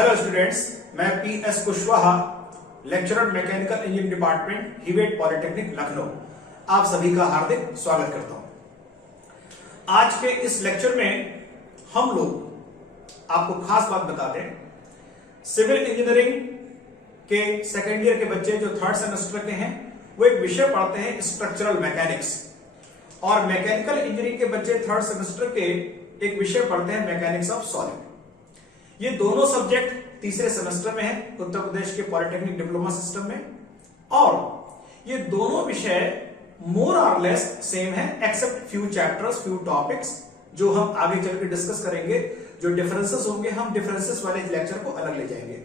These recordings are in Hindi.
हेलो स्टूडेंट्स, मैं P S. Kushwaha, lecturer mechanical engineering department, Hewett polytechnic Lucknow, आप सभी का हार्दिक स्वागत करता हूं। आज के इस लेक्चर में हम लोग आपको खास बात बताते हैं। सिविल इंजीनियरिंग के सेकेंड ईयर के बच्चे जो थर्ड सेमेस्टर के हैं वो एक विषय पढ़ते हैं स्ट्रक्चरल मैकेनिक्स, और मैकेनिकल इंजीनियरिंग के बच्चे थर्ड सेमेस्टर के एक विषय पढ़ते हैं मैकेनिक्स ऑफ सॉलिड। ये दोनों सब्जेक्ट तीसरे सेमेस्टर में है उत्तर प्रदेश के पॉलिटेक्निक डिप्लोमा सिस्टम में, और ये दोनों विषय मोर और लेस सेम है except few chapters, few topics जो हम आगे चल के डिस्कस करेंगे। जो डिफरेंसेस होंगे हम डिफरेंसेस वाले लेक्चर को अलग ले जाएंगे।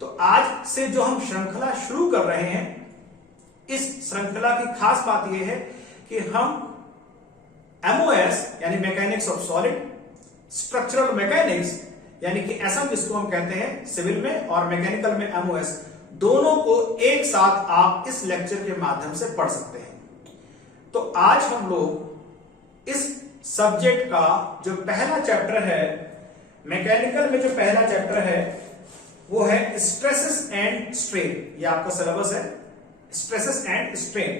तो आज से जो हम श्रृंखला शुरू कर रहे हैं, इस श्रृंखला की खास बात यह है कि हम एमओएस यानी mechanics of solid, structural mechanics यानी कि एसएम जिसको हम कहते हैं सिविल में, और मैकेनिकल में एमओएस, दोनों को एक साथ आप इस लेक्चर के माध्यम से पढ़ सकते हैं। तो आज हम लोग इस सब्जेक्ट का जो पहला चैप्टर है, मैकेनिकल में जो पहला चैप्टर है वो है स्ट्रेसेस एंड स्ट्रेन। ये आपका सिलेबस है, स्ट्रेसेस एंड स्ट्रेन।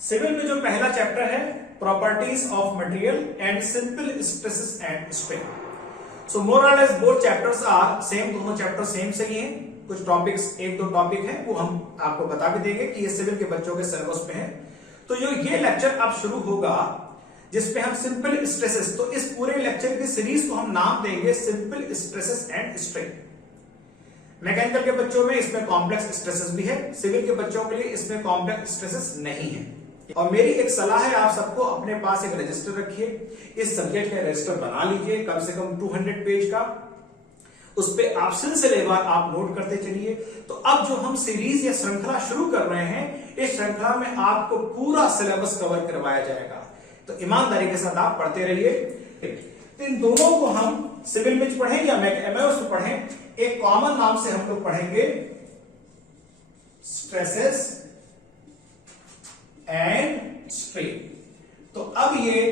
सिविल में जो पहला चैप्टर है properties of material and simple stresses and strain. So more और less both chapters are same, दोनों चैप्टर सेम से ही हैं। कुछ टॉपिक्स, एक दो टॉपिक हैं वो हम आपको बता भी देंगे कि ये सिविल के बच्चों के सिलेबस में है। तो ये लेक्चर अब शुरू होगा जिसपे हम सिंपल स्ट्रेसेस, तो इस पूरे लेक्चर की सीरीज को हम नाम देंगे simple stresses and strain. Mechanical के बच्चों में इसमें कॉम्प्लेक्स स्ट्रेसेस भी है, सिविल के बच्चों के लिए इसमें कॉम्प्लेक्स स्ट्रेसेस नहीं है। और मेरी एक सलाह है आप सबको, अपने पास एक रजिस्टर रखिए, इस सब्जेक्ट का रजिस्टर बना लीजिए कम से कम 200 पेज का। उस पे आप सिलसिलेवार आप नोट करते चलिए। तो अब जो हम सीरीज या श्रृंखला शुरू कर रहे हैं, इस श्रृंखला में आपको पूरा सिलेबस कवर करवाया जाएगा। तो ईमानदारी के साथ आप पढ़ते रहिए। तो इन दोनों को हम सिविल में पढ़ें या एमओएस में पढ़ें, एक कॉमन नाम से हम लोग पढ़ेंगे स्ट्रेसेस एंड स्ट्रेन। तो अब ये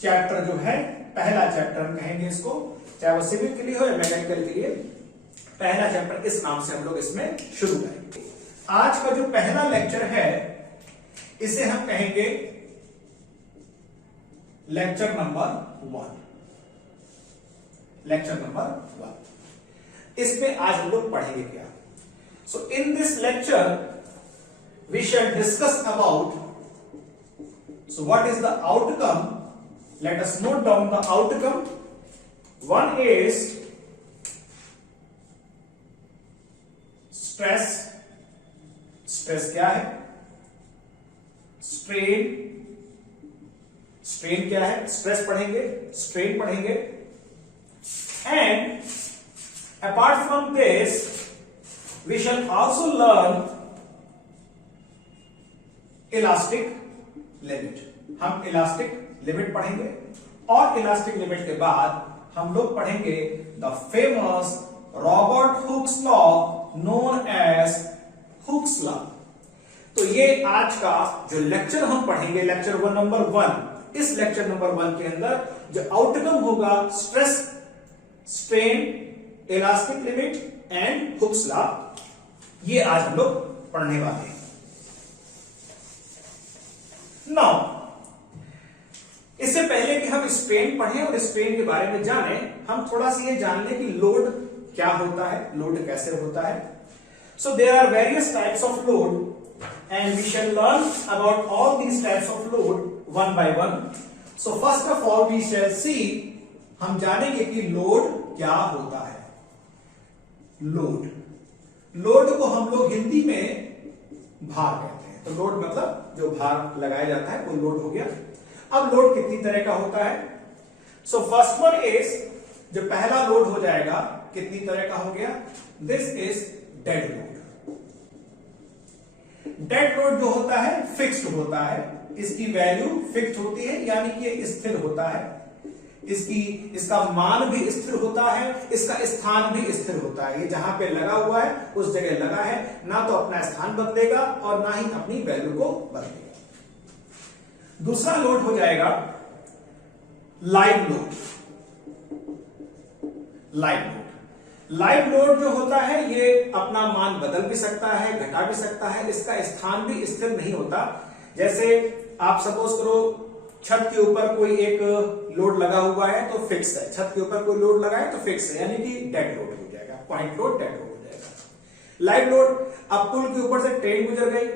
चैप्टर जो है पहला चैप्टर हम कहेंगे इसको, चाहे वो सिविल के लिए हो या मैकेनिकल के लिए, पहला चैप्टर इस नाम से हम लोग इसमें शुरू करेंगे। आज का जो पहला लेक्चर है इसे हम कहेंगे लेक्चर नंबर 1। लेक्चर नंबर 1, इसमें आज हम लोग पढ़ेंगे क्या। So in this lecture we shall discuss about, so what is the outcome? Let us note down the outcome. One is stress. Stress क्या है? strain. strain क्या है? stress पढ़ेंगे, strain पढ़ेंगे, and apart from this we shall also learn elastic limit. हम इलास्टिक लिमिट पढ़ेंगे, और इलास्टिक लिमिट के बाद हम लोग पढ़ेंगे the famous Robert Hooke's law known as Hooke's law. तो ये आज का जो लेक्चर हम पढ़ेंगे, लेक्चर नंबर 1, इस लेक्चर नंबर 1 के अंदर जो आउटकम होगा stress, strain, elastic limit and Hooke's law, ये आज हम लोग पढ़ने वाले हैं। नाउ इससे पहले कि हम स्ट्रेन पढ़ें और स्ट्रेन के बारे में जानें, हम थोड़ा सा ये जान लें कि लोड क्या होता है, लोड कैसे होता है। So there are various types of load and we shall learn about all these types of load one by one. So first of all we shall see, हम जानेंगे कि लोड क्या होता है। लोड को हम लोग हिंदी में भार कहते हैं। तो लोड मतलब जो भार लगाया जाता है वो लोड हो गया। अब लोड कितनी तरह का होता है? सो फर्स्ट वन इज, जो पहला लोड हो जाएगा कितनी तरह का हो गया, this is dead load. Dead load जो होता है फिक्स्ड होता है, इसकी वैल्यू फिक्स्ड होती है, यानी कि ये स्थिर होता है, इसका मान भी स्थिर होता है, इसका स्थान भी स्थिर होता है। ये जहां पे लगा हुआ है उस जगह लगा है, ना तो अपना स्थान बदलेगा और ना ही अपनी वैल्यू को बदलेगा। दूसरा लोड हो जाएगा live load. Live load live load जो होता है ये अपना मान बदल भी सकता है, घटा भी सकता है, इसका स्थान भी स्थिर नहीं होता। जैसे आप सपोज करो छत के ऊपर कोई एक लोड लगा हुआ है तो फिक्स है, छत के ऊपर कोई लोड लगा है तो फिक्स है, यानी कि डेड लोड हो जाएगा, पॉइंट लोड डेड लोड हो जाएगा। लाइव लोड, अब पुल के ऊपर से ट्रेन गुजर गई,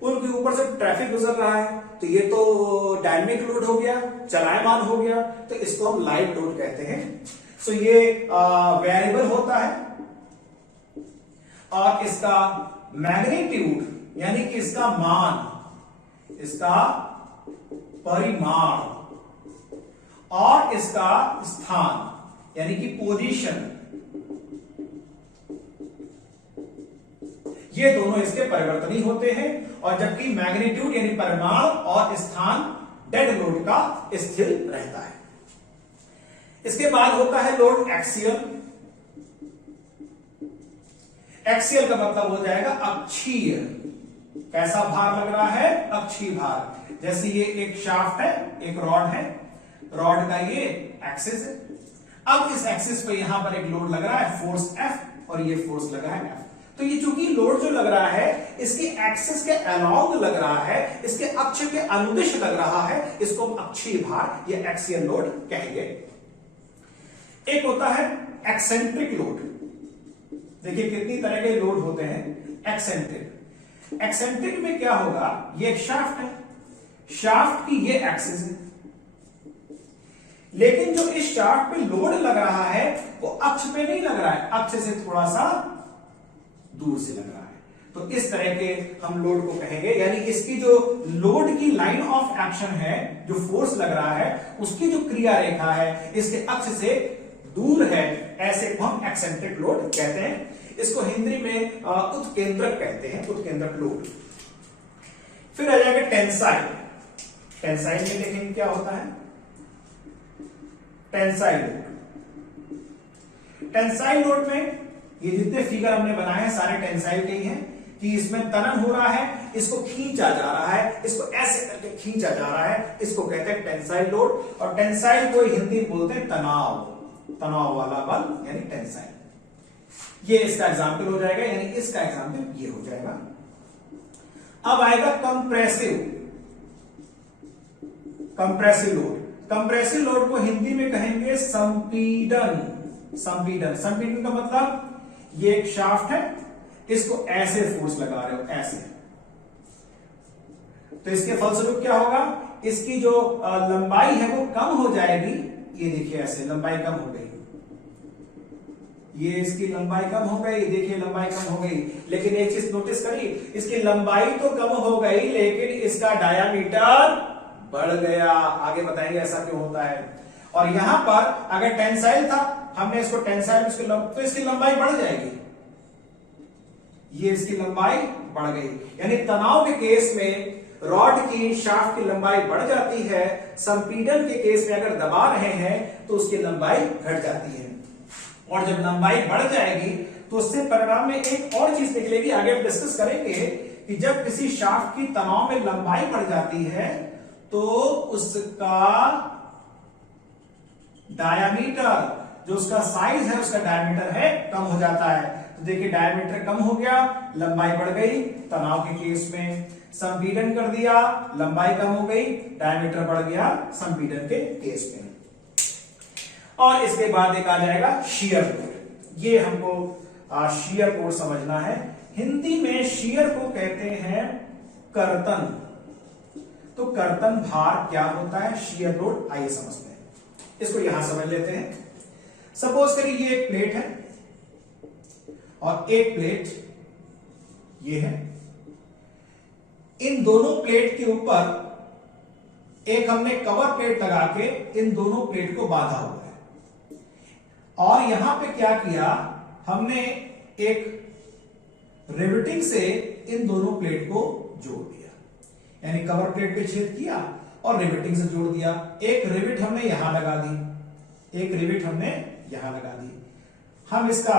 पुल के ऊपर से ट्रैफिक गुजर रहा है, तो ये तो डायनेमिक लोड हो गया, चलायमान हो गया, तो इसको हम लाइव लोड कहते हैं। सो ये वेरिएबल होता है और इसका मैग्नीट्यूड यानी कि इसका मान, इसका परिमाण और इसका स्थान यानी कि पोजीशन, ये दोनों इसके परिवर्तनीय होते हैं, और जबकि मैग्नीट्यूड यानी परिमाण और स्थान डेड लोड का स्थिर रहता है। इसके बाद होता है लोड एक्सियल। एक्सियल का मतलब हो जाएगा अक्षीय। कैसा भार लग रहा है? अक्षीय भार। जैसे ये एक शाफ्ट है, एक रॉड है, रॉड का ये एक्सिस है। अब इस एक्सिस पे यहां पर एक लोड लग रहा है फोर्स F और ये फोर्स लगा है F। तो ये चूंकि लोड जो लग रहा है इसके एक्सिस के अलोंग लग रहा है, इसके अक्ष के अनुदिश लग रहा है, इसको हम अक्षीय भार या एक्सियल लोड कहेंगे। एक होता है एक्सेंट्रिक लोड। देखिए कितनी तरह के लोड होते हैं। एक्सेंट्रिक, एक्सेंट्रिक में क्या होगा, ये एक शाफ्ट है, शाफ्ट की ये एक्सिस है, लेकिन जो इस शाफ्ट पे लोड लग रहा है वो अक्ष पे नहीं लग रहा है, अक्ष से थोड़ा सा दूर से लग रहा है। तो इस तरह के हम लोड को कहेंगे, यानी इसकी जो लोड की लाइन ऑफ एक्शन है, जो फोर्स लग रहा है, उसकी जो क्रिया रेखा है इसके अक्ष से दूर है, ऐसे को हम एक्सेंट्रिक लोड कहते हैं। इसको हिंदी में उत्केंद्रक कहते हैं, उत्केंद्रक लोड। फिर आ जाएगा टेंसाइल। टेंसाइल में देखेंगे क्या होता है। टेंसाइल लोड, टेंसाइल लोड में ये जितने फिगर हमने बनाए हैं सारे टेंसाइल के ही हैं, कि इसमें तनन हो रहा है, इसको खींचा जा रहा है, इसको ऐसे करके खींचा जा रहा है, इसको कहते हैं टेंसाइल लोड। और टेंसाइल को हिंदी में बोलते हैं तनाव, तनाव वाला बल यानी टेंसाइल। ये इसका एग्जाम्पल हो जाएगा, यानी इसका एग्जाम्पल ये हो जाएगा। अब आएगा compressive, compressive load. Compressive load को हिंदी में कहेंगे संपीडन। संपीडन, संपीडन का मतलब ये एक शाफ्ट है, इसको ऐसे फोर्स लगा रहे हो, ऐसे, तो इसके फलस्वरूप क्या होगा, इसकी जो लंबाई है वो कम हो जाएगी। ये देखिए ऐसे लंबाई कम हो गई, ये इसकी लंबाई कम हो गई, देखिए लंबाई कम हो गई। लेकिन एक चीज नोटिस करिए, इसकी लंबाई तो कम हो गई लेकिन इसका डायामीटर बढ़ गया। आगे बताएंगे ऐसा क्यों होता है। और यहां पर अगर टेंसाइल था, हमने इसको टेंसाइल, तो इसकी लंबाई बढ़ जाएगी, ये इसकी लंबाई बढ़ गई। यानी तनाव के केस में रॉड की शाफ्ट की लंबाई बढ़ जाती है, संपीडन के केस में अगर दबा रहे हैं तो उसकी लंबाई घट जाती है। और जब लंबाई बढ़ जाएगी तो उससे परिणाम में एक और चीज निकलेगी, आगे हम डिस्कस करेंगे, कि जब किसी शाफ्ट की तनाव में लंबाई बढ़ जाती है तो उसका डायामीटर, जो उसका साइज है, उसका डायमीटर है, कम हो जाता है। तो देखिए डायमीटर कम हो गया, लंबाई बढ़ गई। तनाव के केस में संपीडन कर दिया, लंबाई कम हो गई, डायमीटर बढ़ गया संपीडन के केस में। और इसके बाद एक आ जाएगा शियर लोड। ये हमको शियर कोड समझना है। हिंदी में शियर को कहते हैं कर्तन। तो कर्तन भार क्या होता है, शियर लोड, आइए समझते हैं। इसको यहां समझ लेते हैं। सपोज करिए ये एक प्लेट है और एक प्लेट ये है। इन दोनों प्लेट के ऊपर एक हमने कवर प्लेट लगा के इन दोनों प्लेट को बांधा हुआ है। और यहां पे क्या किया, हमने एक रिवेटिंग से इन दोनों प्लेट को जोड़ दिया, यानी कवर प्लेट पे छेद किया और रिवेटिंग से जोड़ दिया। एक रिवेट हमने यहां लगा दी, एक रिवेट हमने यहां लगा दी। हम इसका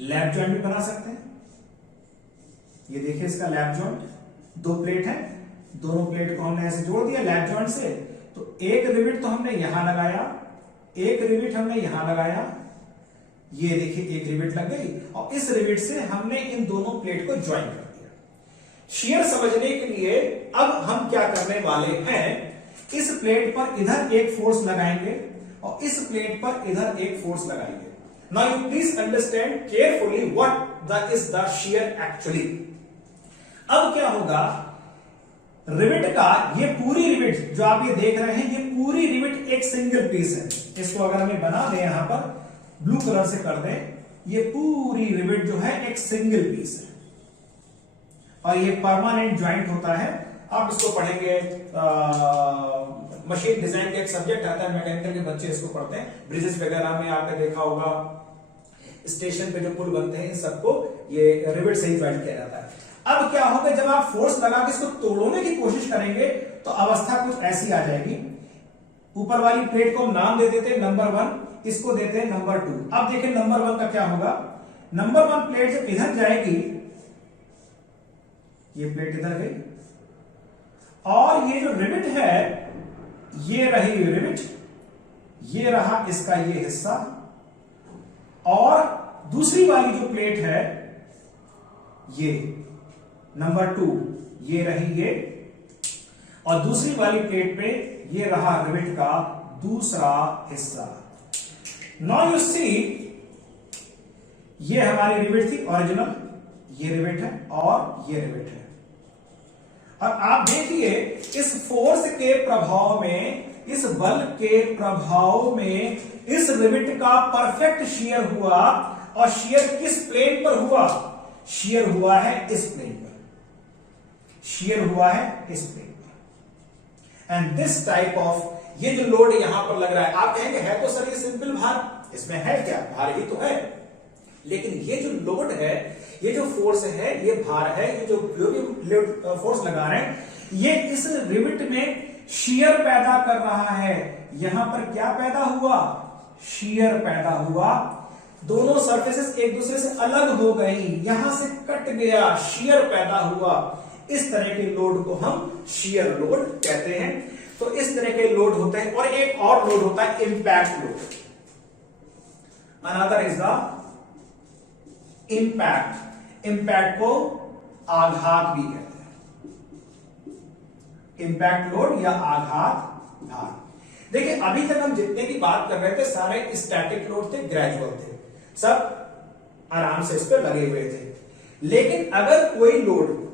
लैप जॉइंट भी बना सकते हैं। ये देखिए इसका लैप जॉइंट, दो प्लेट है, दोनों प्लेट को हमने ऐसे जोड़ दिया लैप जॉइंट से। तो एक रिवेट तो हमने यहां लगाया, एक रिवेट हमने यहां लगाया, ये देखिए एक रिवेट लग गई और इस रिवेट से हमने इन दोनों प्लेट को ज्वाइन कर दिया। शियर समझने के लिए अब हम क्या करने वाले हैं, इस प्लेट पर इधर एक फोर्स लगाएंगे और इस प्लेट पर इधर एक फोर्स लगाएंगे। Now you please understand carefully what is the shear actually. अब क्या होगा, रिवेट का ये पूरी रिवेट जो आप ये देख रहे हैं, ये पूरी रिवेट एक सिंगल पीस है। इसको अगर हमें बना दें, यहां पर ब्लू कलर से कर दें, ये पूरी रिवेट जो है एक सिंगल पीस है और ये परमानेंट ज्वाइंट होता है। आप इसको पढ़ेंगे, मशीन डिजाइन का एक सब्जेक्ट आता है, मैकेनिकल के बच्चे इसको पढ़ते हैं। ब्रिजेस वगैरह में आपने देखा होगा, स्टेशन पे जो पुल बनते हैं, इन सबको ये रिवेट से ही ज्वाइंट किया जाता है। अब क्या होगा, जब आप फोर्स लगा के इसको तोड़ने की कोशिश करेंगे तो अवस्था कुछ ऐसी आ जाएगी। ऊपर वाली प्लेट को नाम दे देते हैं नंबर 1, इसको देते हैं नंबर 2। अब देखिए नंबर 1 का क्या होगा, नंबर 1 प्लेट जब इधर जाएगी, ये प्लेट इधर गई और ये जो रिवेट है, ये रही रिवेट, ये रहा इसका ये हिस्सा, और दूसरी वाली जो प्लेट है ये नंबर 2, ये रही ये, और दूसरी वाली प्लेट पे ये रहा रिवेट का दूसरा हिस्सा। नाउ यू सी, ये हमारी रिवेट थी ओरिजिनल, ये रिवेट है और ये रिवेट है। और आप देखिए इस फोर्स के प्रभाव में, इस बल के प्रभाव में इस रिवेट का परफेक्ट शियर हुआ, और शियर किस प्लेन पर हुआ, शियर हुआ है इस प्लेन पर, शियर हुआ है इस प्लेन पर। एंड दिस टाइप ऑफ, ये जो लोड यहां पर लग रहा है, आप कहेंगे है तो सर ये सिंपल भार, इसमें है क्या, भार ही तो है, लेकिन ये जो लोड है, ये जो फोर्स है, ये भार है, ये जो भी फोर्स लगा रहे हैं, ये इस रिवेट में शियर पैदा कर रहा है। यहां पर क्या पैदा हुआ, शियर पैदा हुआ। दोनों सरफेसेस एक दूसरे से अलग हो गई, यहां से कट गया, शियर पैदा हुआ। इस तरह के लोड को हम शियर लोड कहते हैं। तो इस तरह के लोड होते हैं। और एक और लोड होता है impact load, another is the impact. Impact को आघात भी कहते हैं, इंपैक्ट लोड या आघात भार। देखिए अभी तक हम जितने की बात कर रहे थे सारे स्टैटिक लोड थे, ग्रेजुअल थे, सब आराम से इस पर लगे हुए थे। लेकिन अगर कोई लोड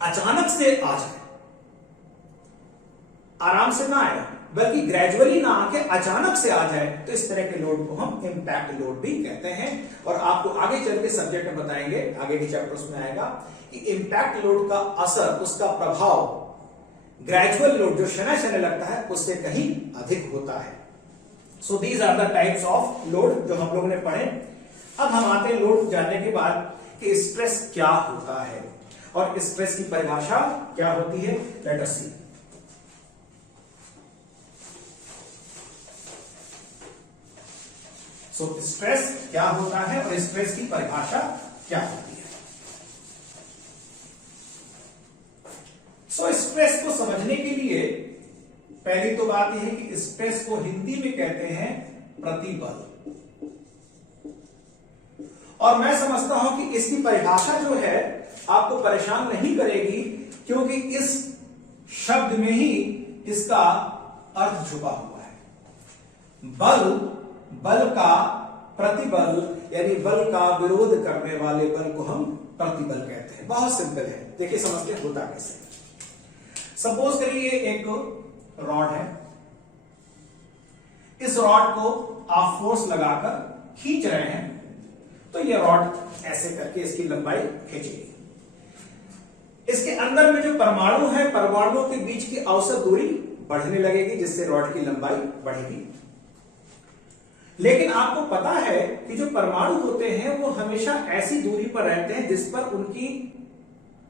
अचानक से आ जाए, आराम से ना आए बल्कि ग्रेजुअली ना आके अचानक से आ जाए, तो इस तरह के लोड को हम इंपैक्ट लोड भी कहते हैं। और आपको आगे चल के सब्जेक्ट में बताएंगे, आगे के चैप्टर्स में आएगा कि इंपैक्ट लोड का असर, उसका प्रभाव ग्रेजुअल लोड जो शनय शनय लगता है उससे कहीं अधिक होता है। So these are the types of load जो हम लोगों ने पढ़े। अब हम आते हैं लोड जानने के बाद कि स्ट्रेस क्या होता है और स्ट्रेस की परिभाषा क्या होती है। लेट अस सी। सो स्ट्रेस क्या होता है और स्ट्रेस की परिभाषा क्या होती है। सो स्ट्रेस को समझने के लिए पहली तो बात यह है कि स्ट्रेस को हिंदी में कहते हैं प्रतिबल। और मैं समझता हूं कि इसकी परिभाषा जो है आपको परेशान नहीं करेगी, क्योंकि इस शब्द में ही इसका अर्थ छुपा हुआ है। बल, बल का प्रतिबल, यानी बल का विरोध करने वाले बल को हम प्रतिबल कहते हैं। बहुत सिंपल है, देखिए समझते हैं होता कैसे। सपोज करिए एक रॉड है, इस रॉड को आप फोर्स लगाकर खींच रहे हैं, तो ये रॉड ऐसे करके इसकी लंबाई खींचेगी। इसके अंदर में जो परमाणु है, परमाणुओं के बीच की औसत दूरी बढ़ने लगेगी, जिससे रॉड की लंबाई बढ़ेगी। लेकिन आपको पता है कि जो परमाणु होते हैं वो हमेशा ऐसी दूरी पर रहते हैं जिस पर उनकी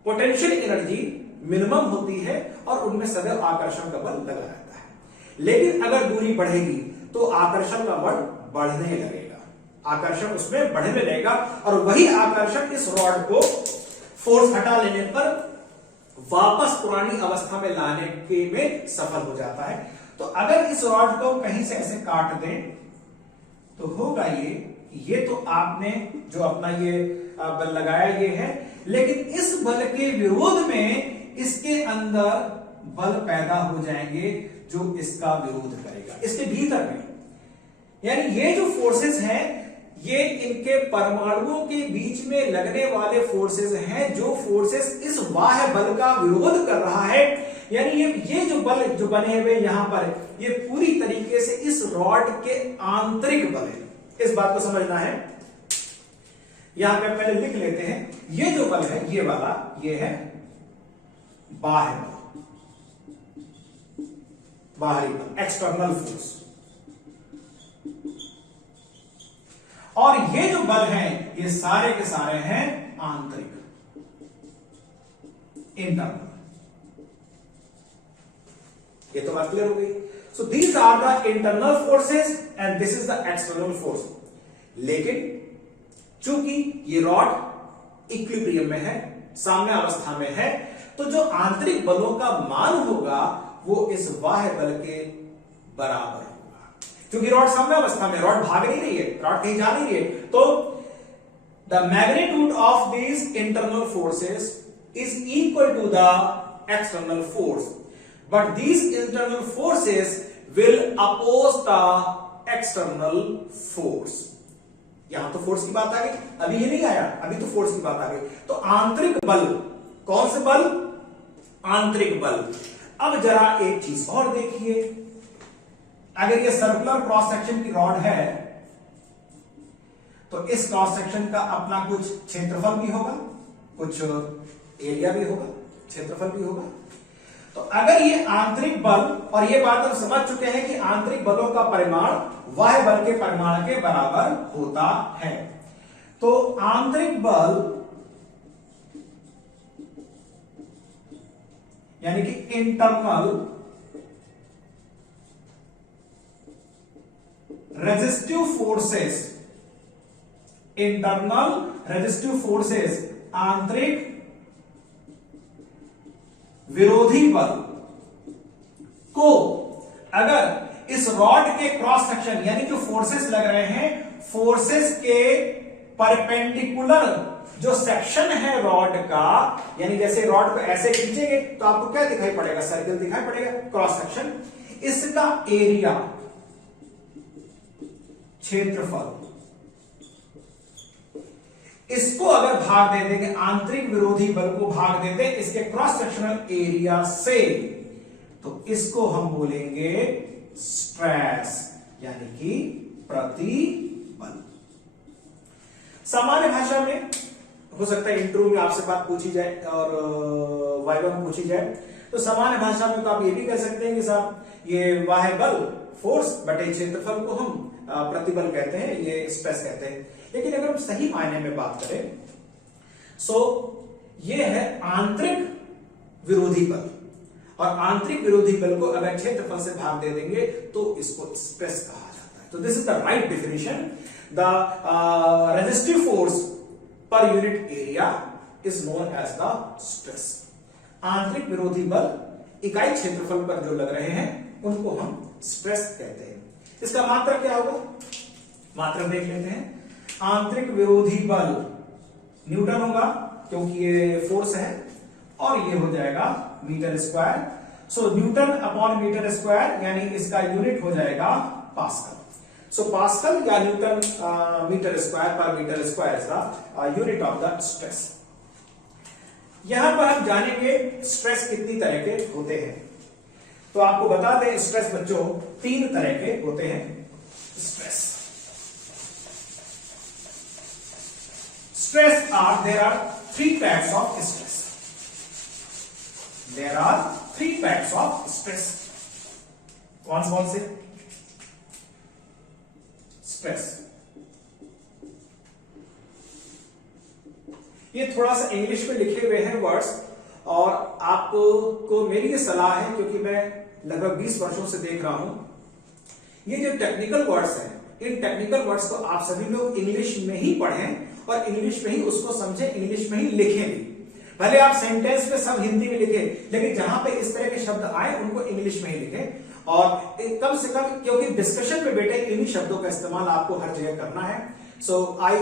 पोटेंशियल एनर्जी मिनिमम होती है और उनमें सदैव आकर्षण का बल लगा रहता है। लेकिन अगर दूरी बढ़ेगी तो आकर्षण का बल बढ़ने लगेगा, आकर्षण उसमें बढ़ने लगेगा, और वही आकर्षण इस रॉड को फोर्स हटा लेने पर वापस पुरानी अवस्था में लाने के में सफल हो जाता है। तो अगर इस रॉड को कहीं से ऐसे काट दें तो होगा ये ये तो आपने जो अपना ये बल लगाया ये है, लेकिन इस बल के विरोध में इसके अंदर बल पैदा हो जाएंगे जो इसका विरोध करेगा, इसके भीतर में। यानी ये जो फोर्सेस हैं ये इनके परमाणुओं के बीच में लगने वाले फोर्सेस हैं, जो फोर्सेस इस बाह्य बल का विरोध कर रहा है। यानी ये जो बल जो बने हुए यहां पर, ये पूरी तरीके से इस रॉड के आंतरिक बल है, इस बात को समझना है। यहां पे पहले लिख लेते हैं, ये जो बल है ये वाला, ये है बाह्य बल, बाहरी बल, एक्सटर्नल फोर्स। और ये जो बल हैं ये सारे के सारे हैं आंतरिक, इंटरनल। ये तो बात क्लियर हो गई। So these are the internal forces and this is the external force. लेकिन चूंकि ये रॉड इक्विलिब्रियम में है, साम्य अवस्था में है, तो जो आंतरिक बलों का मान होगा वो इस बाह्य बल के बराबर होगा। क्योंकि रॉड साम्य अवस्था में, रॉड भाग नहीं रही है, रॉड कहीं जा नहीं रही है, तो the magnitude of these internal forces is equal to the external force, but these internal forces will oppose the external force। यहां तो फोर्स की बात आ गई, अभी ये नहीं आया, अभी तो फोर्स की बात आ गई। तो आंतरिक बल, कौन से बल? आंतरिक बल। अब जरा एक चीज और देखिए, अगर ये सर्कुलर क्रॉस सेक्शन की रॉड है तो इस क्रॉस सेक्शन का अपना कुछ क्षेत्रफल भी होगा, कुछ एरिया भी होगा, क्षेत्रफल भी होगा। तो अगर ये आंतरिक बल, और ये बात हम समझ चुके हैं कि आंतरिक बलों का परिमाण बाह्य बल के परिमाण के बराबर होता है, तो आंतरिक बल यानी कि internal resistive forces, internal resistive forces, आंतरिक विरोधी बल को अगर इस रॉड के क्रॉस सेक्शन यानी जो फोर्सेस लग रहे हैं, फोर्सेस के परपेंडिकुलर जो सेक्शन है रॉड का, यानी जैसे रॉड को ऐसे खींचेंगे तो आपको क्या दिखाई पड़ेगा? सर्कल दिखाई पड़ेगा, क्रॉस सेक्शन। इसका एरिया, क्षेत्रफल, इसको अगर भाग दे देंगे, आंतरिक विरोधी बल को भाग देते हैं इसके क्रॉस सेक्शनल एरिया से, तो इसको हम बोलेंगे स्ट्रेस, यानी कि प्रतिबल। सामान्य भाषा में हो सकता है इंटरव्यू में आपसे बात पूछी जाए और वाइवा में पूछी जाए, तो सामान्य भाषा में तो आप ये भी कह सकते हैं कि साहब ये बाह्य बल फोर्स बटे क्षेत्रफल को हम प्रतिबल कहते हैं, ये स्ट्रेस कहते हैं। लेकिन अगर हम सही मायने में बात करें, सो ये है आंतरिक विरोधी बल, और आंतरिक विरोधी बल को अगर क्षेत्रफल से भाग दे देंगे तो इसको स्ट्रेस कहा जाता है। तो this is the right definition. The resistive force per unit area is known as the stress. आंतरिक विरोधी बल इकाई क्षेत्रफल पर जो लग रहे हैं उनको हम स्ट्रेस कहते हैं। इसका मात्रक क्या होगा? मात्रक देख लेते हैं। आंतरिक विरोधी बल न्यूटन होगा क्योंकि ये फोर्स है, और ये हो जाएगा metre square. So newton upon metre square, यानी इसका यूनिट हो जाएगा पास्कल। सो पास्कल या न्यूटन मीटर स्क्वायर पर metre square is the unit of the stress. यहां पर हम जानेंगे स्ट्रेस कितनी तरह के होते हैं। तो आपको बता दें स्ट्रेस बच्चों 3 तरह के होते हैं। Stress there are 3 types of stress. There are 3 types of stress. कौन से? स्ट्रेस, ये थोड़ा सा इंग्लिश में लिखे हुए हैं वर्ड्स, और आपको मेरी ये सलाह है, क्योंकि मैं लगभग 20 वर्षों से देख रहा हूं, ये जो टेक्निकल वर्ड्स हैं, इन टेक्निकल वर्ड्स को आप सभी लोग इंग्लिश में ही पढ़ें और इंग्लिश में ही उसको समझें, इंग्लिश में ही लिखें भी। भले आप सेंटेंस में सब हिंदी में लिखें, लेकिन जहां पे इस तरह के शब्द आए उनको इंग्लिश में ही लिखें, और कम से कम, क्योंकि डिस्कशन में बेटे इन्हीं शब्दों का इस्तेमाल आपको हर जगह करना है। So I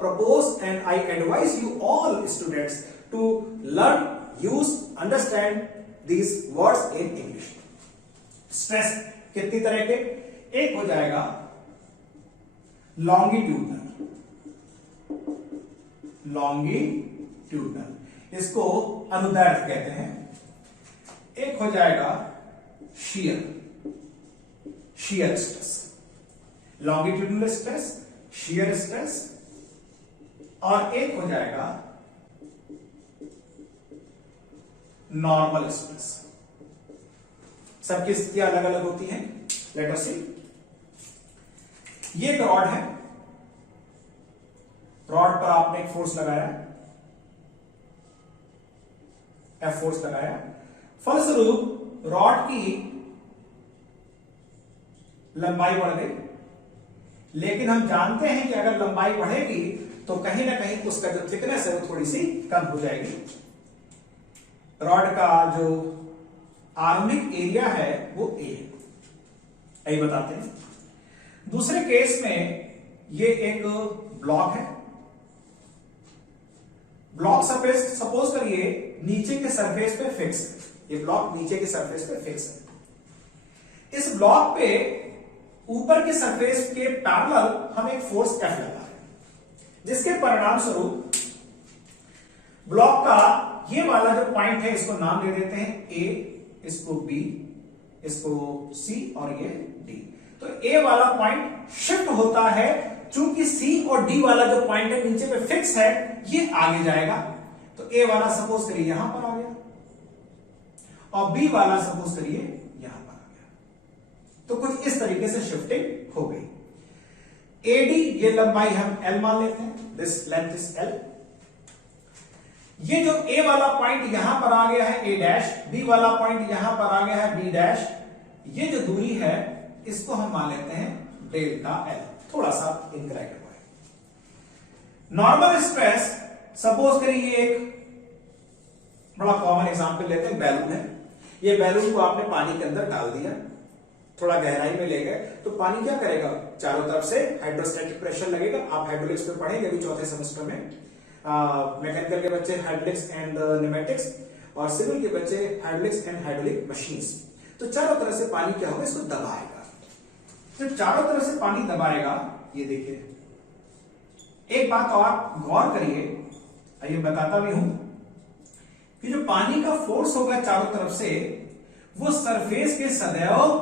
propose and I advise you all students to learn, use, understand these words in English. Stress कितनी तरह के, एक हो जाएगा लॉन्गिट्यूडनल, इसको अनुदैर्ध्य कहते हैं। एक हो जाएगा shear stress, longitudinal stress, shear stress, और एक हो जाएगा नॉर्मल स्ट्रेस। सबकी स्थितियां अलग अलग होती हैं। लेट अस सी, ये एक रॉड है, रॉड पर आपने एक फोर्स लगाया, F फोर्स लगाया, फलस्वरूप रॉड की लंबाई बढ़ गई। लेकिन हम जानते हैं कि अगर लंबाई बढ़ेगी तो कहीं ना कहीं उसका जो थिकनेस है वो थोड़ी सी कम हो जाएगी। रॉड का जो आर्मिक एरिया है वो A है, यही बताते हैं। दूसरे केस में ये एक ब्लॉक है, ब्लॉक सरफेस सपोज करिए नीचे के सरफेस पे फिक्स है, ये ब्लॉक नीचे के सरफेस पे फिक्स है। इस ब्लॉक पे ऊपर के सरफेस के पैरेलल हम एक फोर्स F लगा रहे हैं, जिसके परिणाम स्वरूप ब्लॉक का ये वाला जो पॉइंट है इसको नाम दे देते हैं A, इसको B, इसको C और ये D। तो A वाला पॉइंट शिफ्ट होता है, चूंकि C और D वाला जो पॉइंट है नीचे पे फिक्स है, ये आगे जाएगा। तो A वाला सपोज करिए यहां पर आ गया और B वाला सपोज करिए यहां पर आ गया। तो कुछ इस तरीके से शिफ्टिंग हो गई। AD ये लंबाई हम L मान लेते हैं, दिस लेंथ इज L। ये जो A वाला पॉइंट यहां पर आ गया है A डैश, B वाला पॉइंट यहां पर आ गया है B डैश, ये जो दूरी है इसको हम मान लेते हैं डेल्टा L। थोड़ा सा इनकरेक्ट हुआ है। नॉर्मल स्ट्रेस सपोज करिए एक बड़ा कॉमन एग्जांपल लेते हैं, बैलून है। ये बैलून को आपने पानी के अंदर डाल दिया, थोड़ा गहराई में ले गए, तो पानी क्या करेगा, चारों तरफ से हाइड्रोस्टैटिक प्रेशर लगेगा। आप हाइड्रोलिक्स में पढ़ेंगे अभी चौथे सेमेस्टर में। मैकेनिकल के बच्चे हाइड्रोलिक्स एंड न्यूमेटिक्स, और सिविल के बच्चे हाइड्रोलिक्स एंड हाइड्रोलिक मशीन्स। तो चारों तरफ से पानी क्या होगा, इसको दबाएगा। तो चारों तरफ से पानी दबाएगा, ये देखिए। एक बात और गौर करिए, आइए बताता भी हूं कि जो पानी का फोर्स होगा चारों तरफ से, वो सरफेस के सदैव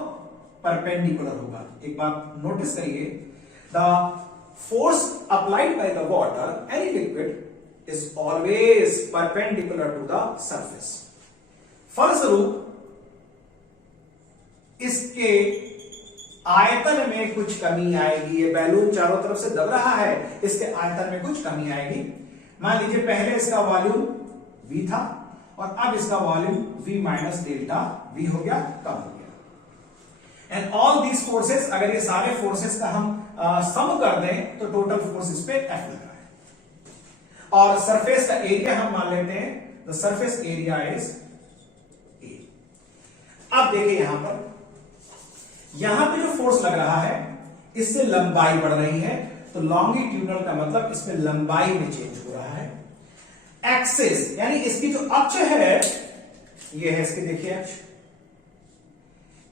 परपेंडिकुलर होगा। एक बात नोटिस करिए, the force applied by the water, any liquid, is always perpendicular to the surface. फलस्वरूप इसके आयतन में कुछ कमी आएगी। ये बैलून चारों तरफ से दब रहा है, इसके आयतन में कुछ कमी आएगी। मान लीजिए पहले इसका वॉल्यूम V था और अब इसका volume V minus delta V हो गया, कम हो गया। एंड ऑल दीज फोर्सेस, अगर ये सारे फोर्सेस का हम सम कर दें तो टोटल फोर्स इस पे F लग रहा है। और सरफेस का एरिया हम मान लेते हैं, the surface area is A। अब देखिए यहां पे जो फोर्स लग रहा है इससे लंबाई बढ़ रही है, तो लॉन्गिट्यूडनल का मतलब इसमें लंबाई में चेंज हो रहा है। एक्सिस यानी इसकी जो अक्ष है, ये है इसकी, देखिए अक्ष,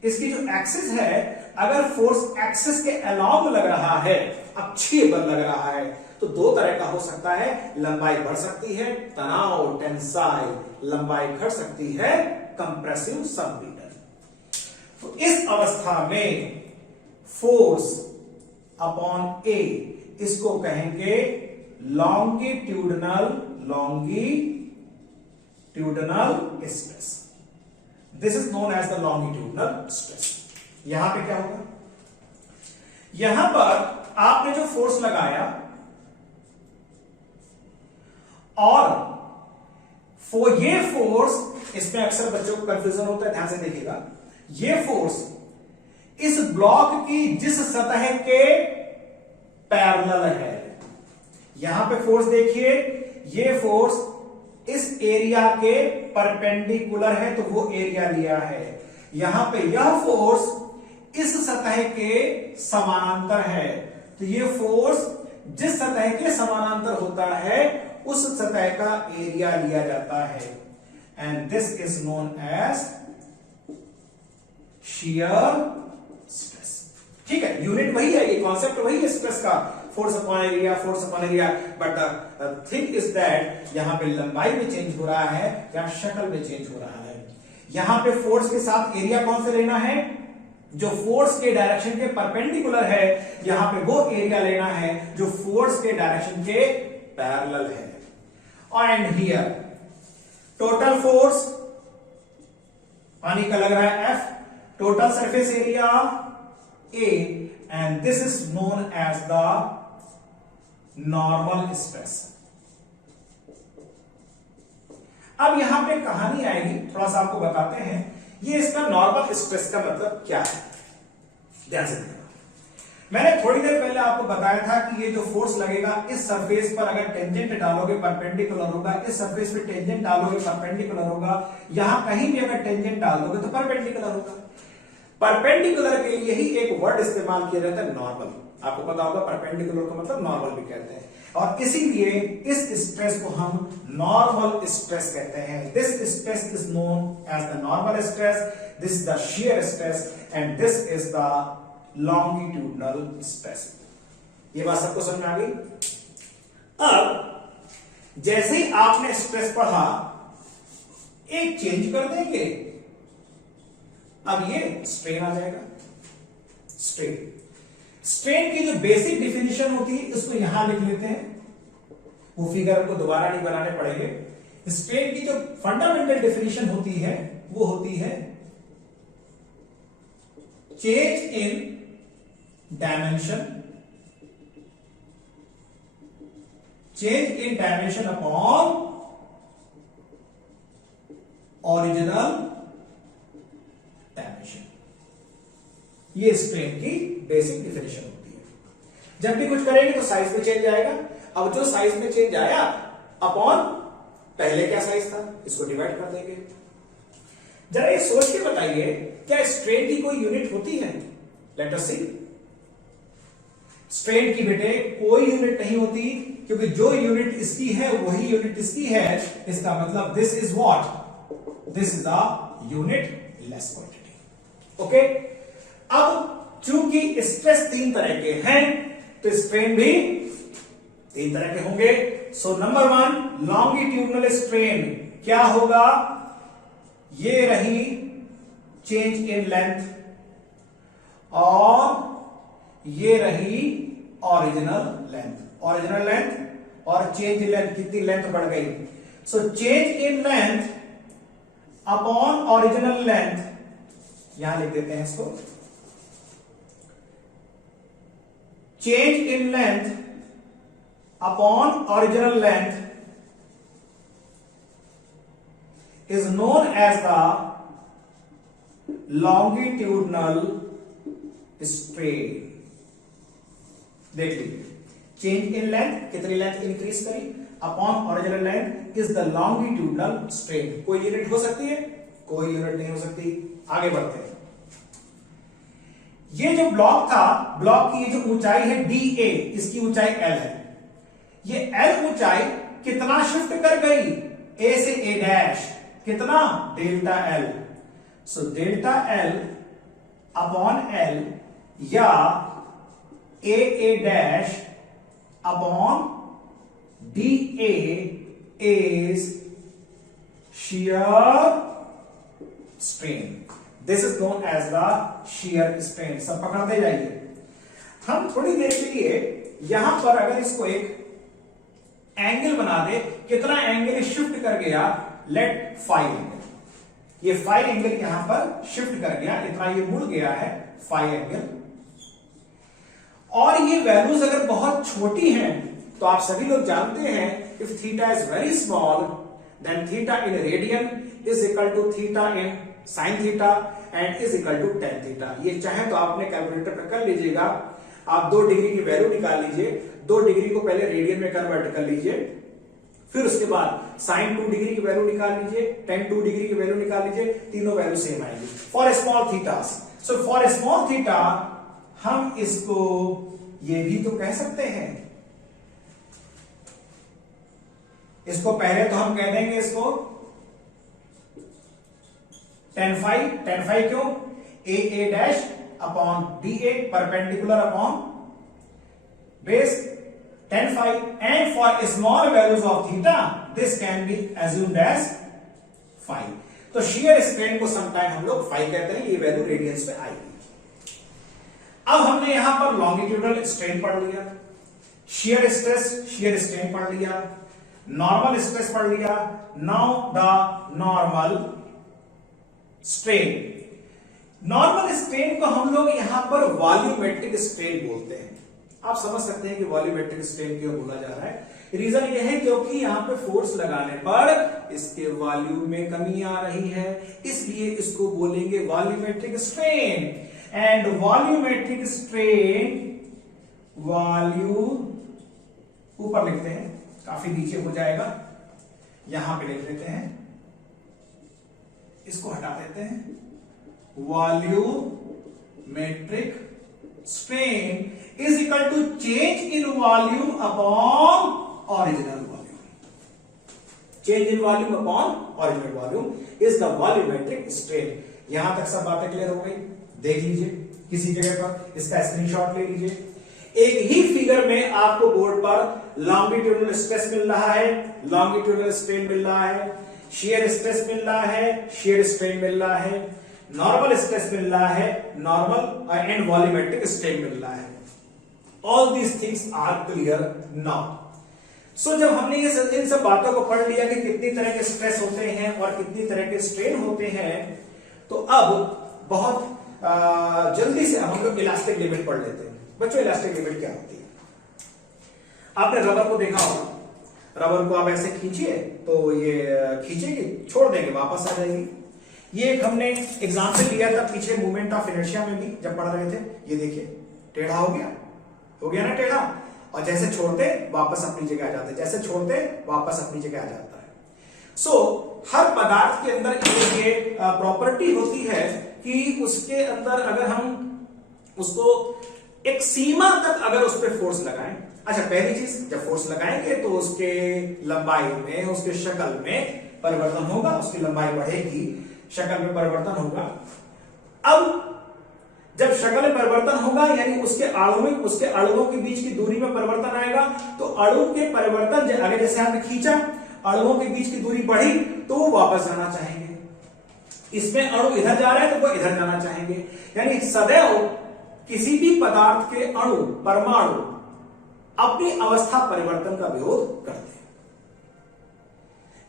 इसकी जो एक्सिस है, अगर फोर्स एक्सिस के अलोंग लग रहा है, अक्षीय बल लग रहा है, तो दो तरह का हो सकता है। लंबाई बढ़ सकती है, तनाव टेंसाइल, लंबाई घट सकती है, कंप्रेसिव संपीड़न। तो इस अवस्था में फोर्स अपॉन ए, इसको कहेंगे longitudinal stress. This is known as the longitudinal stress. यहां पे क्या होगा, यहां पर आपने जो फोर्स लगाया और ये फोर्स, इसमें अक्सर बच्चों को कंफ्यूजन होता है, ध्यान से देखिएगा। ये फोर्स इस ब्लॉक की जिस सतह के पैरेलल है, यहां पे फोर्स देखिए, ये फोर्स इस एरिया के परपेंडिकुलर है, तो वो एरिया लिया है। यहां पे यह फोर्स इस सतह के समानांतर है, तो ये फोर्स जिस सतह के समानांतर होता है उस सतह का एरिया लिया जाता है and this is known as shear stress. ठीक है, यूनिट वही है, ये कॉन्सेप्ट वही है स्ट्रेस का, force upon area, force upon area, but the thing is that यहां पे लंबाई में चेंज हो रहा है या शक्ल में चेंज हो रहा है। यहां पे फोर्स के साथ एरिया कौन से लेना है, जो फोर्स के डायरेक्शन के परपेंडिकुलर है, यहां पे वो एरिया लेना है जो फोर्स के डायरेक्शन के पैरेलल है। एंड हियर टोटल फोर्स पानी का लग रहा है F, total surface area A, and this is known as the normal stress। अब यहां पे कहानी आएगी, थोड़ा सा आपको बताते हैं ये इसका नॉर्मल स्ट्रेस का मतलब क्या है। ध्यान से देखना, मैंने थोड़ी देर पहले आपको बताया था कि ये जो फोर्स लगेगा इस सरफेस पर अगर टेंजेंट डालोगे परपेंडिकुलर होगा, इस सरफेस पे टेंजेंट डालोगे परपेंडिकुलर होगा, यहां कहीं भी अगर टेंजेंट डाल दोगे तो परपेंडिकुलर होगा। परपेंडिकुलर के लिए ही एक वर्ड इस्तेमाल किया जाता है नॉर्मल, आपको पता होगा परपेंडिकुलर का मतलब नॉर्मल भी कहते हैं, और इसीलिए इस स्ट्रेस को हम नॉर्मल स्ट्रेस कहते हैं। This stress is known as the normal stress, this is the shear stress and this is the longitudinal stress. ये बात सबको समझ में आ गई। अब जैसे ही आपने स्ट्रेस पढ़ा एक चेंज कर देंगे, अब ये स्ट्रेन आ जाएगा। स्ट्रेन, स्ट्रेन की जो बेसिक डिफिनेशन होती है इसको यहां लिख लेते हैं, वो फिगर को दोबारा नहीं बनाने पड़ेंगे। स्ट्रेन की जो फंडामेंटल डिफिनेशन होती है वो होती है change in dimension, change in dimension upon original dimension. ये स्ट्रेन की बेसिक डिफिनेशन होती है। जब भी कुछ करेंगे तो साइज में चेंज आएगा। अब जो साइज में चेंज आया अपॉन पहले क्या साइज था, इसको डिवाइड कर देंगे। जरा ये सोच के बताइए, क्या स्ट्रेन की कोई यूनिट होती है? लेट अस सी। स्ट्रेन की बेटे कोई यूनिट नहीं होती, क्योंकि जो यूनिट इसकी है वही यूनिट इसकी है। इसका मतलब this is what, this is the unit less quantity. Okay, अब चूंकि स्ट्रेस तीन तरह के हैं तो स्ट्रेन भी तीन तरह के होंगे। So number one, longitudinal strain क्या होगा, ये रही चेंज इन लेंथ और ये रही ओरिजिनल लेंथ। ओरिजिनल लेंथ और चेंज इन लेंथ, कितनी लेंथ बढ़ गई। So change in length upon original length, यहां लिख देते हैं इसको, change in length upon original length is known as the longitudinal strain। देख लीजिए, चेंज इन लेंथ, कितनी लेंथ इंक्रीज करी, upon original length is the longitudinal strain. कोई यूनिट हो सकती है, कोई यूनिट नहीं हो सकती। आगे बढ़ते हैं। ये जो ब्लॉक था, ब्लॉक की ये जो ऊंचाई है DA, इसकी ऊंचाई L है। ये L ऊंचाई कितना शिफ्ट कर गई, A से A डैश, कितना, delta L। So delta L upon L या A डैश अपॉन DA इज shear strain। This is known as the shear strain। सब पकड़ते जाइए। हम थोड़ी देर के लिए यहां पर अगर इसको एक एंगल बना दे, कितना एंगल शिफ्ट कर गया, लेट 5 एंगल। ये 5 एंगल यहां पर शिफ्ट कर गया, इतना ये मुड़ गया है 5 एंगल। और ये वैल्यूज अगर बहुत छोटी हैं तो आप सभी लोग जानते हैं, if theta is very small then theta in radian is equal to theta in sine theta and is equal to ten theta. ये चाहे तो आप अपने कैलकुलेटर पर कर लीजिएगा। आप 2 डिग्री की वैल्यू निकाल लीजिए, 2 डिग्री को पहले रेडियन में कन्वर्ट कर लीजिए, फिर उसके बाद साइन 2 डिग्री की वैल्यू निकाल लीजिए, टेन 2 डिग्री की वैल्यू निकाल लीजिए, तीनों वैल्यू सेम आएगी for small theta. So for small theta हम इसको ये भी तो कह सकते हैं। इसको पहले तो हम कह देंगे इसको tan phi क्यों, a dash upon da perpendicular upon base tan phi, and for small values of theta this can be assumed as phi। तो shear strain को समटाइम हम लोग phi कहते हैं, ये वैल्यू रेडियंस पे आएगी। अब हमने यहां पर लॉन्गिट्यूडनल स्ट्रेन पढ़ लिया, shear स्ट्रेस shear स्ट्रेन पढ़ लिया, नॉर्मल स्ट्रेस पढ़ लिया। Now the normal strain. Normal strain को हम लोग यहां पर वॉल्यूमेट्रिक स्ट्रेन बोलते हैं। आप समझ सकते हैं कि वॉल्यूमेट्रिक स्ट्रेन क्यों बोला जा रहा है। रीजन यह है क्योंकि यहां पे फोर्स लगाने पर इसके वॉल्यूम में कमी आ रही है, इसलिए इसको बोलेंगे volumetric strain. And volumetric strain, volume ऊपर लिखते हैं, काफी नीचे हो जाएगा, यहां पे लिख लेते हैं, इसको हटा देते हैं। Volumetric strain is equal to change in volume upon original volume. Change in volume upon original volume is the volumetric strain. यहां तक सब बातें क्लियर हो गई। देख लीजिए किसी जगह पर इसका स्क्रीनशॉट ले लीजिए। एक ही फिगर में आपको बोर्ड पर लॉन्गिट्यूडनल स्ट्रेस मिल रहा है, लॉन्गिट्यूडनल स्ट्रेन मिल रहा है, शियर स्ट्रेस मिल रहा है, शियर स्ट्रेन मिल रहा है, नॉर्मल स्ट्रेस मिल रहा है, नॉर्मल एंड वॉल्यूमेट्रिक स्ट्रेन मिल रहा है। All these things are clear now. So जब हमने ये इन सब बातों को पढ़ लिया कि कितनी तरह के स्ट्रेस होते हैं और कितनी तरह के स्ट्रेन होते हैं, तो अब बहुत जल्दी से हम लोग इलास्टिक लिमिट पढ़ लेते हैं। बच्चों इलास्टिक लिमिट क्या होती है? आपने रबर को देखा होगा, रबर को आप ऐसे खींचिए तो ये खींचेगी, छोड़ देंगे वापस आ जाएगी। ये एक हमने एग्जाम्पल लिया था पीछे मूवमेंट ऑफ इनर्शिया में भी जब पढ़ रहे थे। ये देखिए टेढ़ा हो गया ना टेढ़ा, और जैसे छोड़ते वापस अपनी जगह आ जाता है, जैसे छोड़ते वापस अपनी जगह आ जाता है। सो हर पदार्थ के अंदर ये प्रॉपर्टी होती है कि उसके अंदर अगर हम उसको एक सीमा तक अगर उस पर फोर्स लगाएं, अच्छा पहली चीज जब फोर्स लगाएंगे तो उसके लंबाई में, उसके शक्ल में परिवर्तन होगा, उसकी लंबाई बढ़ेगी, शक्ल में परिवर्तन होगा। अब जब शक्ल में परिवर्तन होगा यानी उसके अणुओं के बीच की दूरी में परिवर्तन आएगा, तो अणु के परिवर्तन अगर जैसे आपने खींचा, अणुओं के बीच की दूरी बढ़ी तो वो वापस जाना चाहेंगे। इसमें अणु इधर जा रहा है तो वो इधर जाना चाहेंगे। यानी सदैव किसी भी पदार्थ के अणु, परमाणु अपनी अवस्था परिवर्तन का विरोध करते हैं।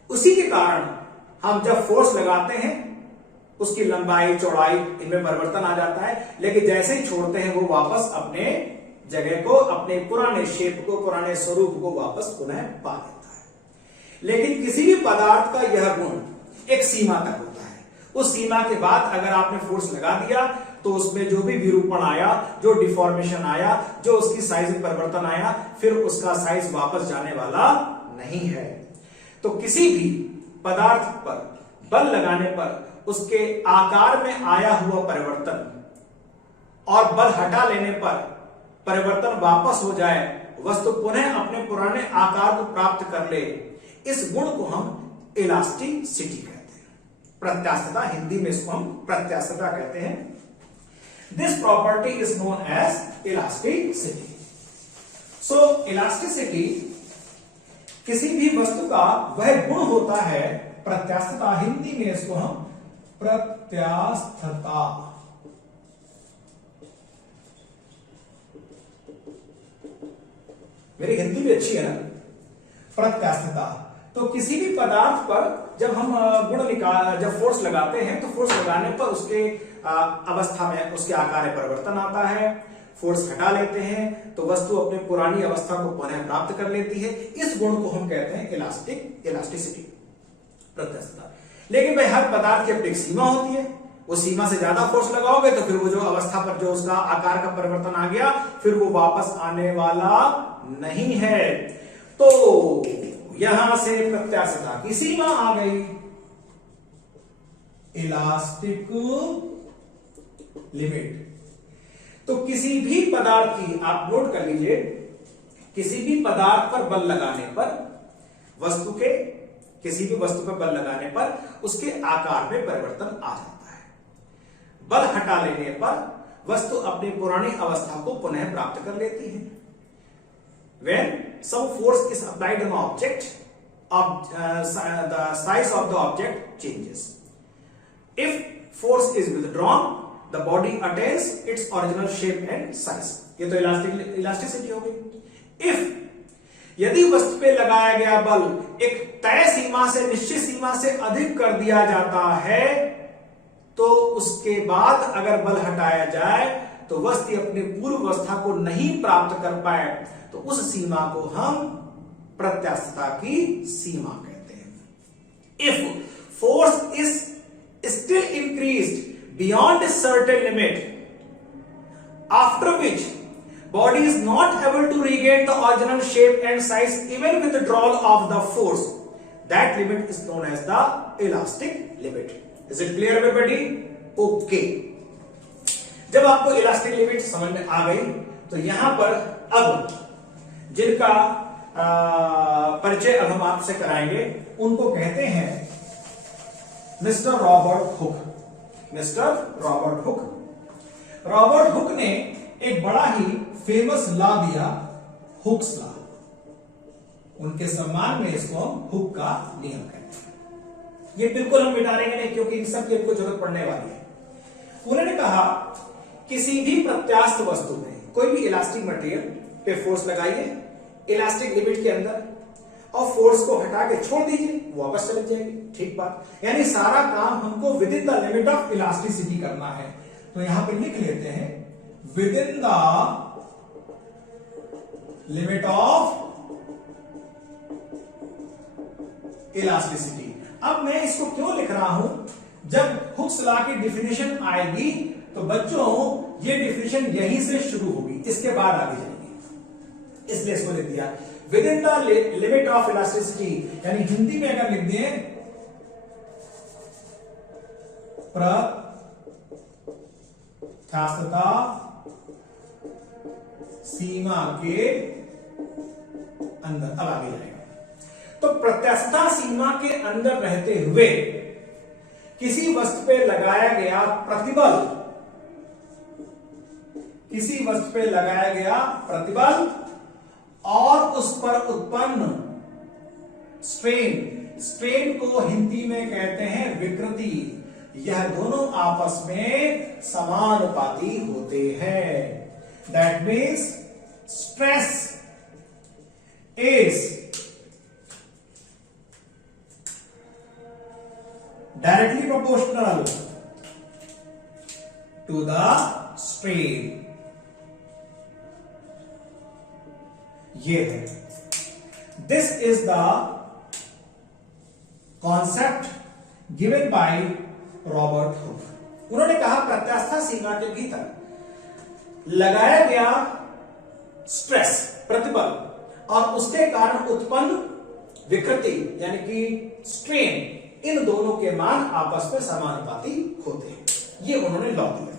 उसी के कारण हम जब फोर्स लगाते हैं उसकी लंबाई, चौड़ाई इनमें परिवर्तन आ जाता है, लेकिन जैसे ही छोड़ते हैं वो वापस अपने जगह को, अपने पुराने शेप को, पुराने स्वरूप को वापस पुनः पा लेता है। लेकिन किसी भी पदार्थ का यह गुण एक सीमा तक होता है। उस सीमा के बाद अगर आपने फोर्स लगा दिया तो उसमें जो भी विरूपण आया, जो डिफॉर्मेशन आया, जो उसकी साइज में परिवर्तन आया, फिर उसका साइज वापस जाने वाला नहीं है। तो किसी भी पदार्थ पर बल लगाने पर उसके आकार में आया हुआ परिवर्तन और बल हटा लेने पर परिवर्तन वापस हो जाए, वस्तु पुनः अपने पुराने आकार को प्राप्त कर ले, इस गुण को हम इलास्टिसिटी कहते हैं। प्रत्यास्थता, हिंदी में इसको हम प्रत्यास्थता कहते हैं। This property is known as elasticity. So elasticity किसी भी वस्तु का वह गुण होता है, प्रत्यास्थता, हिंदी में इसको हम प्रत्यास्थता, मेरी हिंदी भी अच्छी है ना, प्रत्यास्थता। तो किसी भी पदार्थ पर जब हम जब फोर्स लगाते हैं तो फोर्स लगाने पर उसके अवस्था में, उसके आकार में परिवर्तन आता है। फोर्स हटा लेते हैं तो वस्तु अपने पुरानी अवस्था को पुनः प्राप्त कर लेती है। इस गुण को हम कहते हैं इलास्टिसिटी, प्रत्यास्थता। लेकिन भाई हर पदार्थ की अपनी सीमा होती है, उस सीमा से ज्यादा फोर्स लगाओगे तो फिर वो जो अवस्था पर जो उसका आकार का परिवर्तन आ गया, फिर वो वापस आने वाला नहीं है। तो यहां से प्रत्यास्थता की सीमा आ गई। इलास्टिक लिमिट, तो किसी भी पदार्थ की, आप नोट कर लीजिए, किसी भी पदार्थ पर बल लगाने पर, किसी भी वस्तु पर बल लगाने पर उसके आकार में परिवर्तन आ जाता है। बल हटा लेने पर वस्तु अपनी पुरानी अवस्था को पुनः प्राप्त कर लेती है। When some force is applied on an object, the size of the object changes. If force is withdrawn, the body attains its original shape and size. ये तो इलास्टिसिटी हो गई। If यदि वस्तु पे लगाया गया बल एक तय सीमा से, निश्चित सीमा से अधिक कर दिया जाता है, तो उसके बाद अगर बल हटाया जाए तो वस्तु अपनी पूर्व अवस्था को नहीं प्राप्त कर पाए, तो उस सीमा को हम प्रत्यास्थता की सीमा कहते हैं। If force is still increased beyond a certain limit, after which body is not able to regain the original shape and size even with the withdrawal of the force, that limit is known as the elastic limit. Is it clear everybody? Okay. जब आपको इलास्टिक लिमिट समझ में आ गई, तो यहां पर अब जिनका परिचय अब हम आपसे कराएंगे, उनको कहते हैं mister Robert Hooke. Mister Robert Hooke. Robert Hooke ने एक बड़ा ही फेमस लॉ दिया, हुक्स लॉ। उनके सम्मान में इसको हम हुक का नियम कहते हैं। ये बिल्कुल हम मिटाएंगे नहीं, क्योंकि इन सब की हमको जरूरत पड़ने वाली है। उन्होंने कहा किसी भी प्रत्यास्थ वस्तु में कोई भी इलास्टिक मटेरियल पे फोर्स लगाइए इलास्टिक लिमिट के अंदर, और फोर्स को हटा के छोड़ दीजिए, वो वापस चली जाएगी। ठीक बात, यानी सारा काम हमको with in the limit of elasticity करना है। तो यहां पे लिख लेते हैं with in the limit of elasticity. अब मैं इसको क्यों लिख रहा हूं? जब हुक्स लॉ की डिफिनेशन आएगी तो बच्चों ये डिफिनेशन यहीं से शुरू होगी, इसके बाद आगे जाएगी, इसलिए इसको लिख दिया with in the limit of elasticity. यानी हिंदी में अगर लिख दें प्रत्यास्थता सीमा के अंदर। अब आगे जाएगा, तो प्रत्यास्थता सीमा के अंदर रहते हुए किसी वस्तु पे लगाया गया प्रतिबल, किसी वस्तु पे लगाया गया प्रतिबल और उस पर उत्पन्न स्ट्रेन को हिंदी में कहते हैं विकृति। यह दोनों आपस में समानुपाती होते हैं। That means stress is directly proportional to the strain. ये है, this is the concept given by Robert Hooke. उन्होंने कहा प्रत्यास्थता सीमा के भीतर लगाया गया स्ट्रेस प्रतिबल और उसके कारण उत्पन्न विकृति यानी कि स्ट्रेन, इन दोनों के मान आपस में समानुपाती होते हैं। ये उन्होंने लॉ दिया।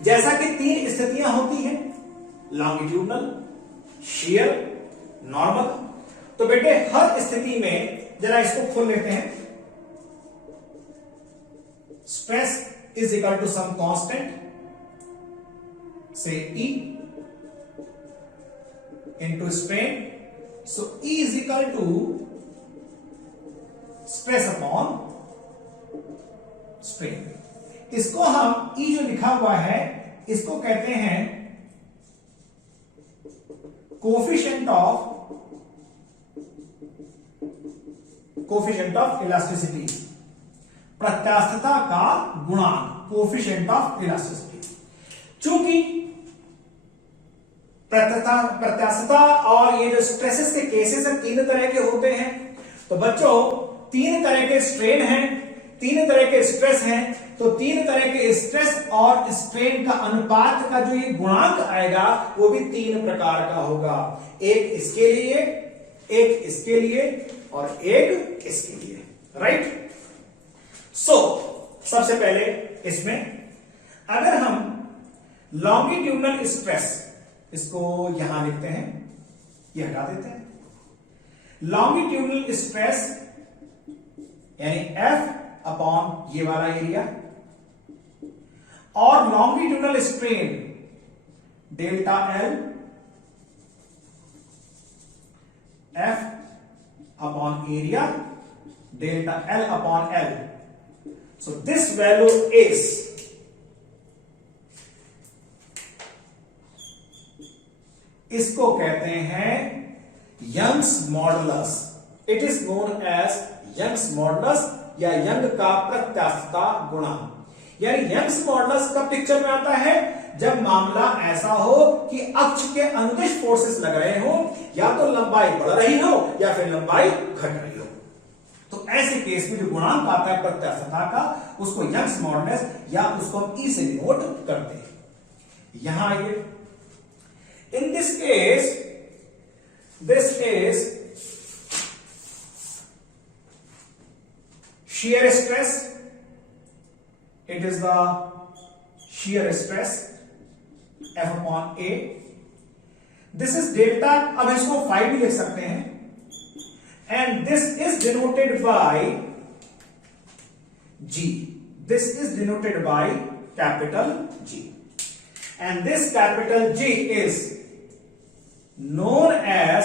जैसा कि तीन स्थितियां होती हैं, लॉन्गिट्यूडनल, शियर, नॉर्मल। तो बेटे हर स्थिति में जरा इसको खोल लेते हैं। Stress is equal to some constant से E into strain. So E is equal to stress upon strain. इसको हम E जो लिखा हुआ है इसको कहते हैं कोफिशिएंट ऑफ इलास्टिसिटी, प्रत्यास्थता का गुणांक, कोफिशिएंट ऑफ इलास्टिसिटी। चूंकि प्रत्यास्थता और ये जो स्ट्रेसेस के केसेस हैं तीन तरह के होते हैं, तो बच्चों तीन तरह के स्ट्रेन हैं, तीन तरह के स्ट्रेस हैं, तो तीन तरह के स्ट्रेस और स्ट्रेन का अनुपात का जो ये गुणांक आएगा वो भी तीन प्रकार का होगा। एक इसके लिए, एक इसके लिए और एक इसके लिए। राइट? सो सबसे पहले इसमें अगर हम लॉन्गिट्यूडनल स्ट्रेस, इसको यहां लिखते हैं, ये हटा देते हैं। लॉन्गिट्यूडनल स्ट्रेस यानी F अपॉन ये वाला एरिया, और longitudinal strain delta L F upon area delta L upon L. So this value is इसको कहते हैं Young's modulus. It is known as Young's modulus या यंग का प्रत्यास्थता गुणांक। यानी यंग्स मॉडुलस कब पिक्चर में आता है? जब मामला ऐसा हो कि अक्ष के अनुदिश फोर्सेस लग रहे हो, या तो लंबाई बढ़ रही हो या फिर लंबाई घट रही हो। तो ऐसे केस में जो गुणांक आता है प्रत्यास्थता का, उसको यंग्स मॉडुलस या उसको हम ई से डिनोट करते हैं। यहां आइए, in this case this is shear stress, it is the shear stress F upon A. This is delta, अब इसको phi भी लिख सकते हैं, and this is denoted by G. This is denoted by capital G, and this capital G is known as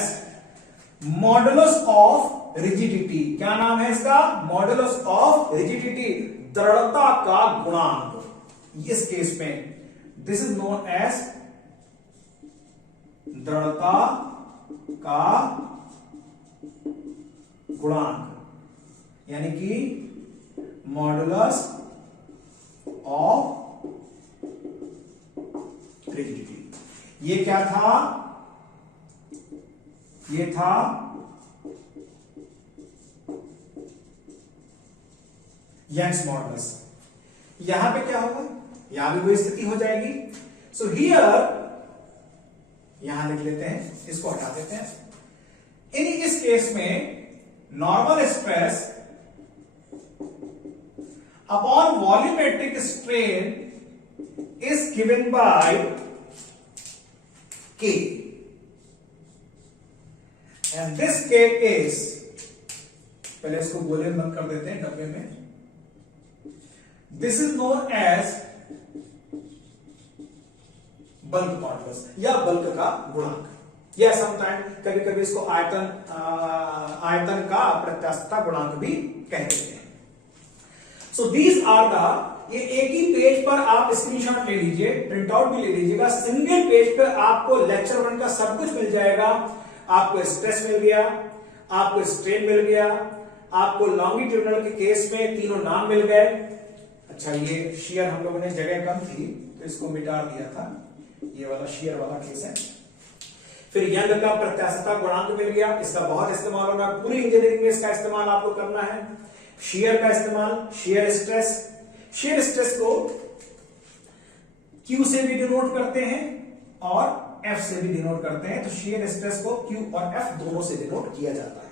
modulus of rigidity. क्या नाम है इसका? मॉडुलस ऑफ रिजिडिटी, दृढ़ता का गुणांक। इस केस में दिस इज नोन एज दृढ़ता का गुणांक, यानी कि मॉडुलस ऑफ रिजिडिटी। ये क्या था? ये था यंग्स मॉडुलस। यहां पे क्या होगा? यहां भी वही स्थिति हो जाएगी। सो हियर यहां लिख लेते हैं, इसको हटा देते हैं। इस केस में normal stress upon volumetric strain is given by K, and this K is, पहले इसको गोले बंद कर देते हैं डब्बे में। This is known as bulk modulus या बल्क का गुणांक, या समटाइम कभी कभी इसको आयतन का प्रत्यास्थता गुणांक भी कहते हैं। सो दीज आर द, ये एक ही पेज पर आप स्क्रीनशॉट ले लीजिए, प्रिंट आउट भी ले लीजिएगा। सिंगल पेज पर आपको लेक्चर 1 का सब कुछ मिल जाएगा। आपको स्ट्रेस मिल गया, आपको स्ट्रेन मिल गया, आपको लॉन्गिट्यूडनल के केस में तीनों नाम मिल गए। अच्छा, ये शेयर हम लोगों ने, जगह कम थी तो इसको मिटा दिया था, ये वाला शेयर वाला केस है। फिर यंग का प्रत्यास्थता गुणांक मिल गया, इसका बहुत इस्तेमाल होगा, पूरी इंजीनियरिंग में इसका इस्तेमाल आपको करना है। शेयर का इस्तेमाल, शेयर स्ट्रेस को Q से भी डिनोट करते हैं और F से भी डिनोट करते हैं। तो शेयर स्ट्रेस को Q और F दोनों से डिनोट किया जाता है।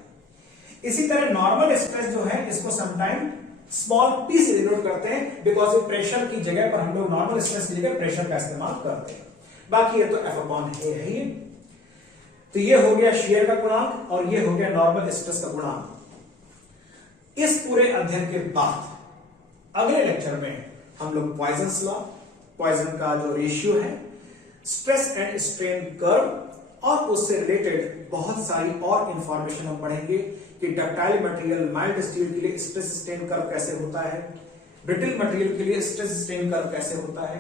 इसी तरह नॉर्मल स्ट्रेस जो है, इसको समटाइम स्मॉल p से डिनोट करते हैं, बिकॉज ये प्रेशर की जगह पर हम लोग नॉर्मल स्ट्रेस की जगह प्रेशर का इस्तेमाल करते हैं। बाकी ये तो F अपॉन A है ही। तो ये हो गया शेयर का गुणांक और ये हो गया नॉर्मल स्ट्रेस का गुणांक। इस पूरे अध्ययन के बाद अगले लेक्चर में हम लोग पॉइजन्स लॉ, पॉइजन का जो रेशियो है, स्ट्रेस एंड स्ट्रेन कर्व और उससे रिलेटेड बहुत सारी और इंफॉर्मेशन हम पढ़ेंगे कि डक्टाइल मटेरियल, माइल्ड स्टील के लिए स्ट्रेस स्ट्रेन कर्व कैसे होता है, ब्रिटल मटेरियल के लिए स्ट्रेस स्ट्रेन कर्व कैसे होता है,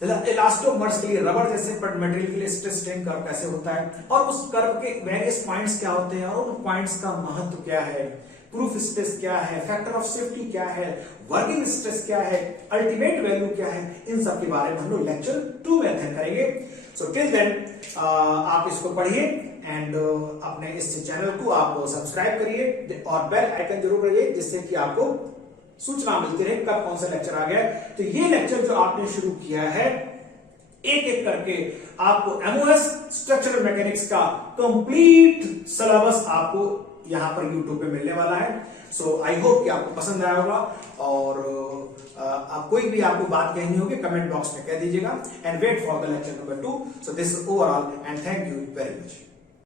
इलास्टोमर्स के लिए, रबर जैसे मटेरियल के लिए स्ट्रेस स्ट्रेन कर्व कैसे होता है, और उस कर्व के वेरियस पॉइंट्स क्या होते हैं और उन पॉइंट्स का महत्व क्या है, प्रूफ स्ट्रेस क्या है, फैक्टर ऑफ सेफ्टी क्या है, वर्किंग स्ट्रेस क्या है, अल्टीमेट वैल्यू क्या है, इन सब के बारे में हम लोग लेक्चर 2 में अध्ययन करेंगे। सो टिल देन आप इसको पढ़िए एंड अपने इस चैनल को आप सब्सक्राइब करिए और बेल आइकन जरूर करिए, जिससे कि आपको सूचना मिलती रहे कब कौन सा लेक्चर आ गया। तो ये लेक्चर जो आपने शुरू किया है एक एक करके आपको एमओएस स्ट्रक्चरल मैकेनिक्स का कंप्लीट सिलेबस आपको यहां पर यूट्यूब पे मिलने वाला है। सो आई होप कि आपको पसंद आया होगा, और आप कोई भी आपको बात कहनी होगी कमेंट बॉक्स में कह दीजिएगा, and wait for the lecture number 2। So this is overall and thank you very much.